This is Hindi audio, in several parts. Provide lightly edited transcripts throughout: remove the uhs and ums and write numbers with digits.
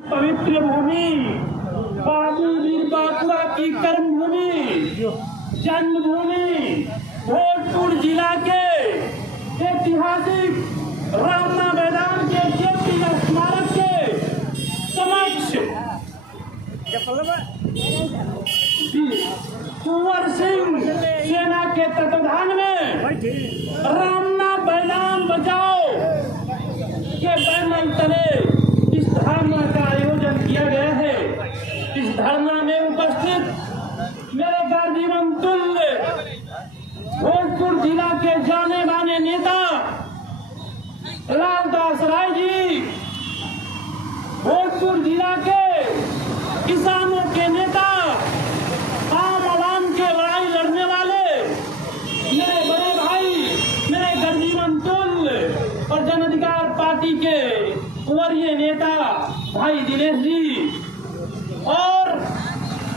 पवित्र भूमि बाबू वीर बाकुआ की कर्म भूमि जन्मभूमि भोजपुर जिला के ऐतिहासिक रामना मैदान के जेपी स्मारक के समक्ष कुंवर सिंह सेना के तत्वाधान में रामना मैदान बचाओ के बैनर तले इस धरना का आयोजन किया गया है। इस धरना में उपस्थित मेरे गार्जीवन तुल्य भोजपुर जिला के जाने माने नेता लालदास राय जी, भोजपुर जिला के किसानों के नेता, आम आवाम के लड़ाई लड़ने वाले मेरे बड़े भाई, मेरे गार्जीवन तुल्य और जन अधिकार पार्टी के वरीय नेता भाई दिनेश जी, और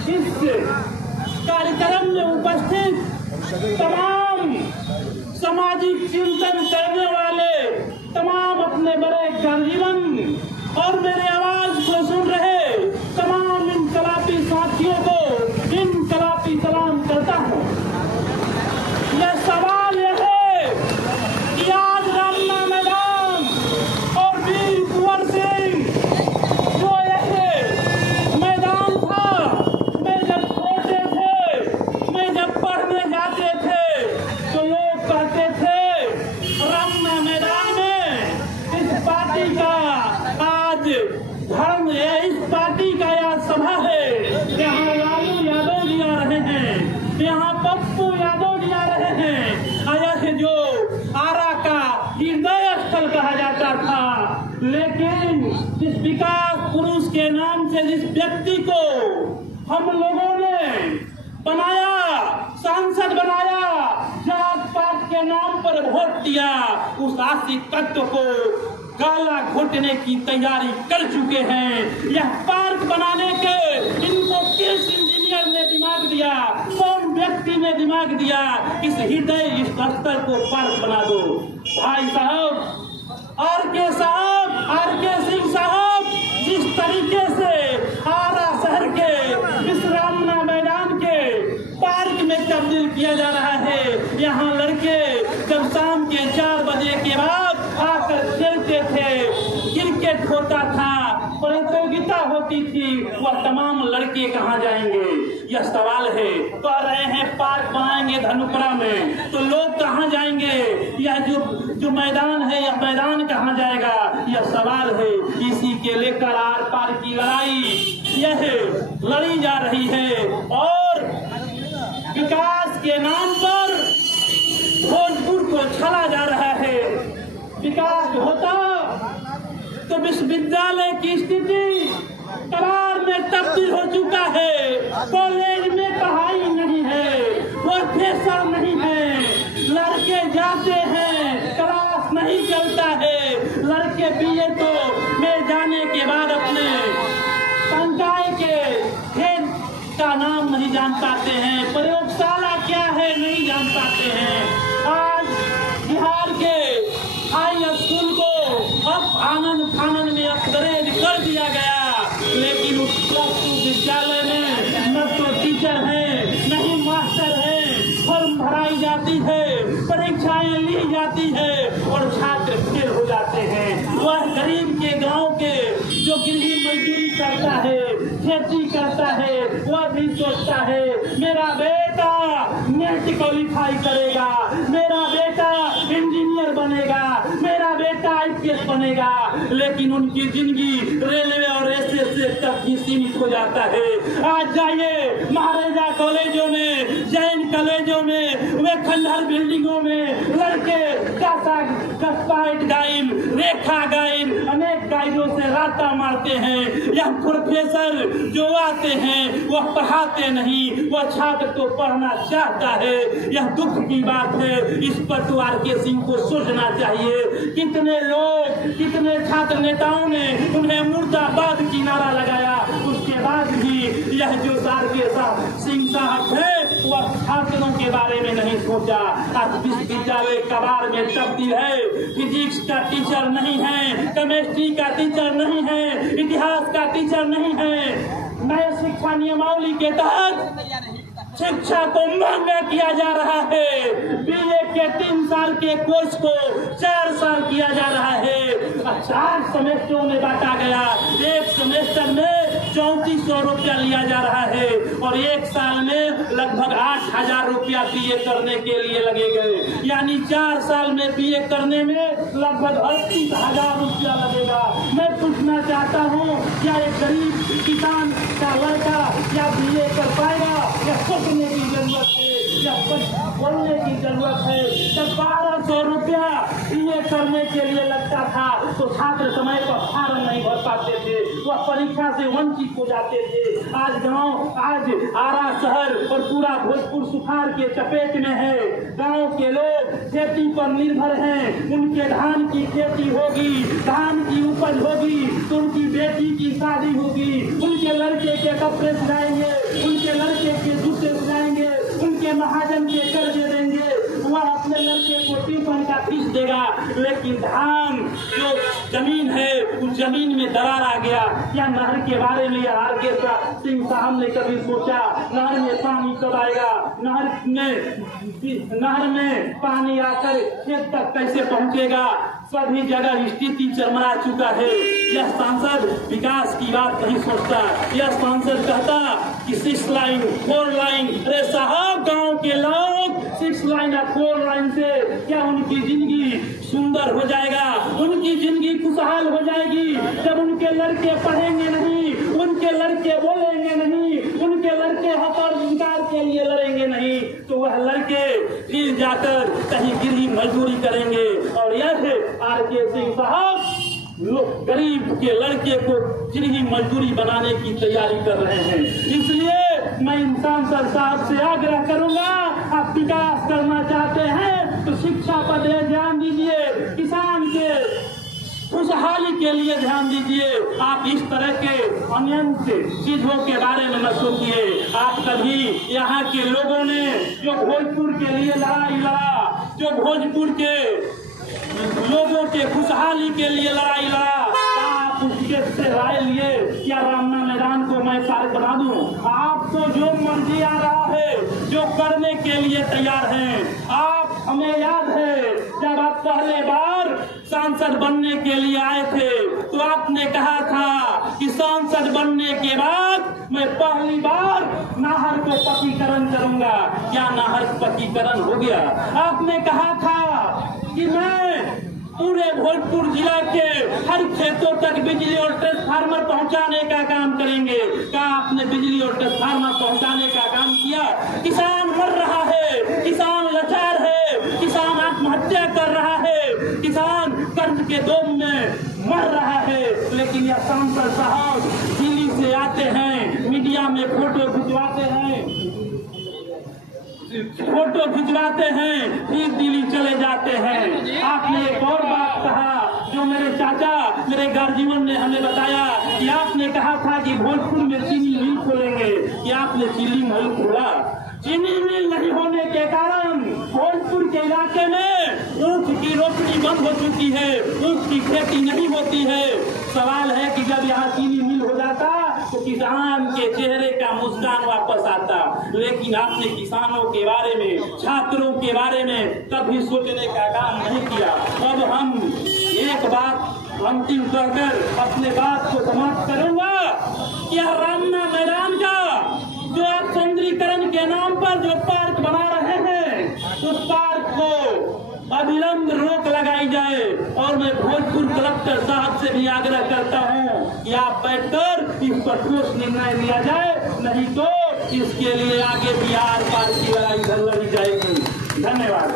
इस कार्यक्रम में उपस्थित तमाम सामाजिक चिंतन करने वाले तमाम अपने बड़े गार्जीवन और मेरे आवाज को सुन रहे तमाम इनकलाबी साथियों को इनकलाबी सलाम करता हूँ। यह सवाल यह है कि आज रामना मैदान और वीर कुंवर सिंह जो यह मैदान था, मैं जब छोटे थे, मैं जब पढ़ने जाते थे तो लोग कहते थे रामना मैदान में इस पार्टी का आज धर्म है, इस पार्टी का यह सभा है, यहाँ लालू यादव जी आ रहे हैं, यहाँ पप्पू यादव जी आ रहे हैं। यह जो आरा का हृदय स्थल कहा जाता था, लेकिन जिस विकास पुरुष के नाम से जिस व्यक्ति को हम लोगों ने बनाया, सांसद बनाया, जात पात के नाम पर वोट दिया, उस आशिक तत्व को गाला घोटने की तैयारी कर चुके हैं। यह पार्क बनाने के इनको किस इंजीनियर ने दिमाग दिया, कौन व्यक्ति ने दिमाग दिया, इस हृदय स्तर को पार्क बना दो। भाई साहब, आर के सिंह साहब, जिस तरीके से आरा शहर के इस रामना मैदान के पार्क में तब्दील किया जा रहा है, यहाँ लड़के जब शाम के 4 बजे के बाद आकर खेलते थे, क्रिकेट होता था, प्रतियोगिता होती थी, वह तमाम लड़के कहाँ जाएंगे? यह सवाल है। कह रहे हैं पार्क बनाएंगे धनुपुरा में, तो लोग कहाँ जाएंगे? यह जो मैदान है, यह मैदान कहाँ जाएगा? यह सवाल है। इसी के लेकर आर पार की लड़ाई यह लड़ी जा रही है और विकास के नाम पर भोजपुर को छला जा रहा है। विकास होता तो विश्वविद्यालय की स्थिति करार में तब्दील हो चुका है। कॉलेज में पढ़ाई नहीं है, प्रोफेसर नहीं है, लड़के जाते हैं, क्लास नहीं चलता है, लड़के बीए तो में जाने के बाद अपने संकाय के खेत का नाम नहीं जान पाते हैं, प्रयोगशाला क्या है नहीं जान पाते हैं। आज बिहार के हाई स्कूल को अब आनंद में अपग्रेड कर दिया गया, लेकिन उस विद्यालय में न तो टीचर है, नहीं मास्टर है, फॉर्म भराई जाती है, परीक्षाएं ली जाती है और छात्र फेल हो जाते हैं। वह गरीब के गांव के जो गृह मजदूरी करता है, खेती करता है, वह भी सोचता है मेरा बेटा नेट क्वालिफाई करेगा, मेरा बेटा इंजीनियर बनेगा, मेरा बेटा आईपीएस बनेगा, लेकिन उनकी जिंदगी रेलवे और एसएससी तक ही सीमित हो जाता है। आज जाइए महाराजा कॉलेजों में, जैन कॉलेजों में, वे खंडहर बिल्डिंगों में लड़के गाइड, रेखा गाइड, अनेक गाइडों से रास्ता मारते हैं। यह प्रोफेसर जो आते हैं वह पढ़ाते नहीं, वह छात्र तो पढ़ना चाहता है। यह दुख की बात है, इस पर तो आर के सिंह को सोचना चाहिए। कितने लोग, कितने छात्र नेताओं ने उन्हें मुर्दाबाद की नारा लगाया, उसके बाद भी यह जो आर के सिंह साहब है वह छात्रों के बारे में नहीं सोचा। आज विश्वविद्यालय कबाड़ में तब्दील है। फिजिक्स का टीचर नहीं है, केमिस्ट्री का टीचर नहीं है, इतिहास का टीचर नहीं है। नए शिक्षा नियमावली के तहत शिक्षा को महंगा किया जा रहा है। बीए के 3 साल के कोर्स को 4 साल किया जा रहा है। 4 सेमेस्टरों में बांटा गया। एक सेमेस्टर में 3400 रुपया लिया जा रहा है और 1 साल में लगभग 8000 रुपया बीए करने के लिए लगे गए। यानी 4 साल में बीए करने में लगभग 38,000 रुपया लगेगा। मैं पूछना चाहता हूँ, क्या एक गरीब किसान का लड़का क्या बीए कर पाएगा? या सोचने की जरूरत है, या बोलने की जरूरत है। जब 1200 रुपया बीए करने के लिए लगता था तो छात्र समय पर फॉर्म नहीं भर पाते थे, वह परीक्षा से वंचित हो जाते थे। आज आरा शहर और पूरा भोजपुर सुखाड़ के चपेट में है। गांव के लोग खेती पर निर्भर हैं। उनके धान की खेती होगी, धान की उपज होगी तो उनकी बेटी की शादी होगी, उनके लड़के के कपड़े सिलाएंगे, उनके लड़के के जूते सिलाएंगे, उनके महाजन के कर्जे देंगे, वह अपने लड़के को ट्यूशन का फीस देगा। लेकिन धान जो जमीन है उस जमीन में दरार आ गया। क्या नहर के बारे में आरके सिंह साहब ने कभी सोचा? नहर में पानी कब आएगा? नहर में पानी आकर खेत तक कैसे पहुंचेगा? सभी जगह स्थिति चरमरा चुका है। यह सांसद विकास की बात नहीं सोचता। यह सांसद कहता कि 6 लाइन 4 लाइन। अरे साहब, गांव के लोग 6 लाइन या 4 लाइन से क्या उनकी जिंदगी सुंदर हो जाएगा? उनकी जिंदगी खुशहाल हो जाएगी जब उनके लड़के पढ़ेंगे नहीं, उनके लड़के बोलेंगे नहीं, उनके लड़के हक और अधिकार के लिए लड़ेंगे नहीं, तो वह लड़के फिर जाकर कहीं गिरही मजदूरी करेंगे। और यह आरके सिंह साहब गरीब के लड़के को गिरही मजदूरी बनाने की तैयारी कर रहे हैं। इसलिए मैं इंसान साहब से आग्रह करूंगा, आप विकास करना चाहते हैं तो शिक्षा पर ध्यान दीजिए, किसान के खुशहाली के लिए ध्यान दीजिए। आप इस तरह के अनंत चीजों के बारे में न सोचिए। आप कभी यहाँ के लोगों ने जो भोजपुर के लिए लड़ाई लड़ा, जो भोजपुर के लोगों के खुशहाली के लिए लड़ाई लड़ा, आप उसके से राय लिए क्या रामना मैदान को मैं पार्क बना दूं? आपको जो मर्जी आ रहा है, जो करने के लिए तैयार हैं। आप, हमें याद है जब आप पहले बार सांसद बनने के लिए आए थे तो आपने कहा था कि सांसद बनने के बाद मैं पहली बार नहर को पक्कीकरण करूंगा। क्या नहर पक्कीकरण हो गया? आपने कहा था कि मैं पूरे भोजपुर जिला के हर खेतों तक बिजली और ट्रांसफार्मर पहुंचाने का काम करेंगे। क्या आपने बिजली और ट्रांसफार्मर पहुंचाने का काम किया? किसान मर रहा है, किसान लाचार है, किसान आत्महत्या कर रहा है, किसान कर्ज के दोम में मर रहा है। लेकिन यह सांसद साहब दिल्ली से आते हैं, मीडिया में फोटो खिंचवाते हैं, फिर दिल्ली चले जाते हैं। आपने एक और बात कहा जो मेरे चाचा, मेरे गार्जियन ने हमें बताया कि आपने कहा था कि भोजपुर में चीनी मिल खोलेंगे। कि आपने चीनी मिल खोला? चीनी मिल नहीं होने के कारण भोजपुर के इलाके में ऊख की रोपनी बंद हो चुकी है, ऊख की खेती नहीं होती है। सवाल है कि जब यहाँ चीनी मिल हो जाता तो किसान के चेहरे का मुस्कान वापस आता। लेकिन आपने किसानों के बारे में, छात्रों के बारे में कभी सोचने का काम नहीं किया। अब हम एक बात अंतिम कहकर अपने बात को समाप्त करूंगा। क्या रामना मैदान का जो आप सौंदर्यीकरण के नाम पर जो पार्क बना रहे हैं, उस पार्क को अविलंब रोक लगाई जाए। और मैं भोजपुर कलेक्टर साहब से भी आग्रह करता हूं कि आप बैठकर इस पर ठोस निर्णय लिया जाए, नहीं तो इसके लिए आगे भी आर पार की लड़ाई लड़ी जाएगी। धन्यवाद।